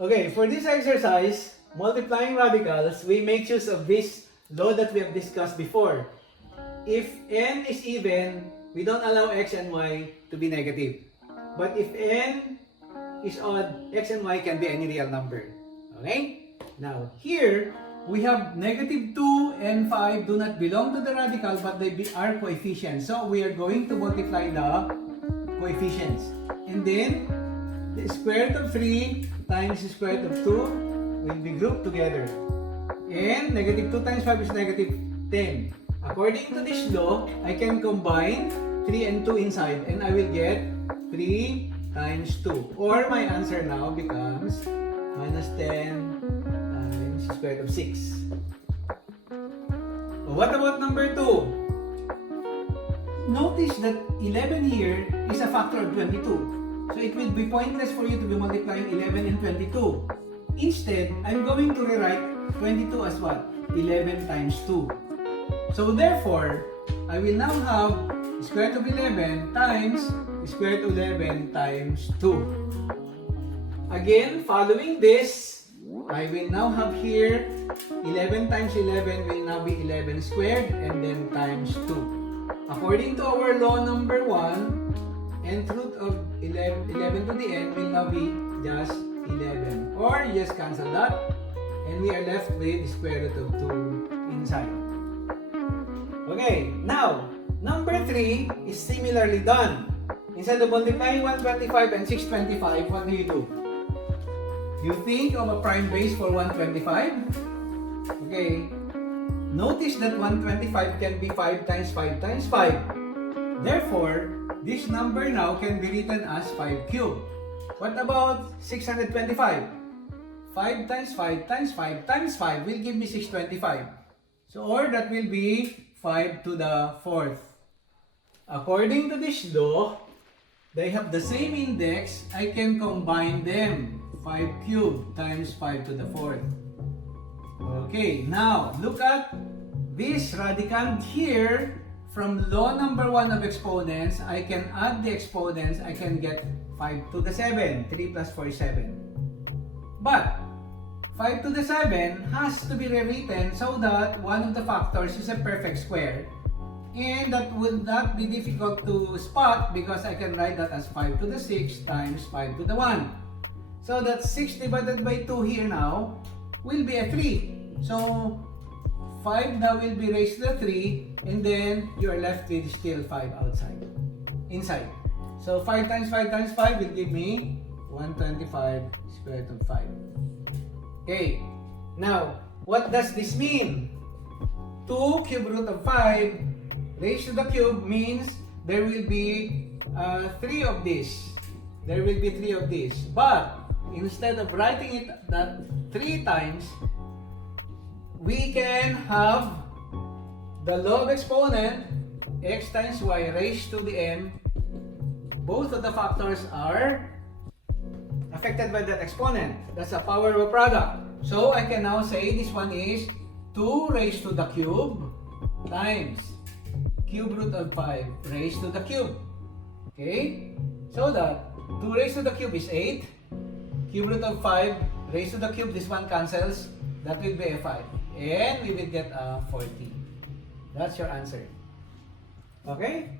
Okay, for this exercise, multiplying radicals, we make use of this law that we have discussed before. If n is even, we don't allow x and y to be negative. But if n is odd, x and y can be any real number. Okay? Now, here, we have negative 2 and 5 do not belong to the radical, but they are coefficients. So, we are going to multiply the coefficients. And then, the square root of 3 times the square root of 2 will be grouped together. And negative 2 times 5 is negative 10. According to this law, I can combine 3 and 2 inside and I will get 3 times 2. Or my answer now becomes minus 10 times the square root of 6. What about number 2? Notice that 11 here is a factor of 22. So it will be pointless for you to be multiplying 11 and 22. Instead, I'm going to rewrite 22 as what? 11 times 2. So therefore, I will now have square root of 11 times square root of 11 times 2. Again, following this, I will now have here 11 times 11 will now be 11 squared and then times 2. According to our law number 1, nth root of 11 to the n will now be just 11. Or you just cancel that and we are left with square root of 2 inside. Okay, now, number 3 is similarly done. Instead of multiplying 125 and 625, what do you do? You think of a prime base for 125? Okay, notice that 125 can be 5 times 5 times 5. Therefore, this number now can be written as 5 cubed. What about 625? 5 times 5 times 5 times 5 will give me 625. So, or that will be 5 to the 4th. According to this law, they have the same index. I can combine them. 5 cubed times 5 to the 4th. Okay, now look at this radicand here. From law number 1 of exponents, I can add the exponents. I can get 5 to the 7. 3 plus 4 is 7. But 5 to the 7 has to be rewritten so that one of the factors is a perfect square. And that would not be difficult to spot because I can write that as 5 to the 6 times 5 to the 1. So that 6 divided by 2 here now will be a 3. So 5 now will be raised to the 3 and then you are left with still 5 inside. So 5 times 5 times 5 will give me 125 square root of 5. Okay, now what does this mean? 2 cube root of 5 raised to the cube means there will be 3 of this. There will be 3 of this. But instead of writing it that 3 times, we can have the law of exponent x times y raised to the m. Both of the factors are affected by that exponent. That's the power of a product. So I can now say this one is 2 raised to the cube times cube root of 5 raised to the cube. Okay? So that 2 raised to the cube is 8. Cube root of 5 raised to the cube, this one cancels. That will be a 5. And we will get a 40. That's your answer. Okay?